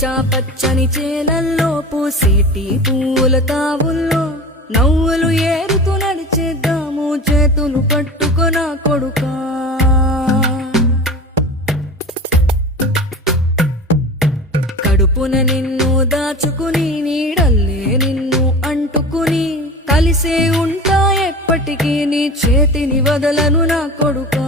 పచ్చా పచ్చని చేలల్లో పూసేటి పూల తావుల్లో నవ్వులు ఏరుతూ నడిచేద్దాము చేతులు పట్టుకొన కొడుకా. కడుపున నిన్ను దాచుకుని నీడల్లే నిన్ను అంటుకుని కలిసే ఉంటా ఎప్పటికీ నీ చేతిని వదలను నా కొడుకా.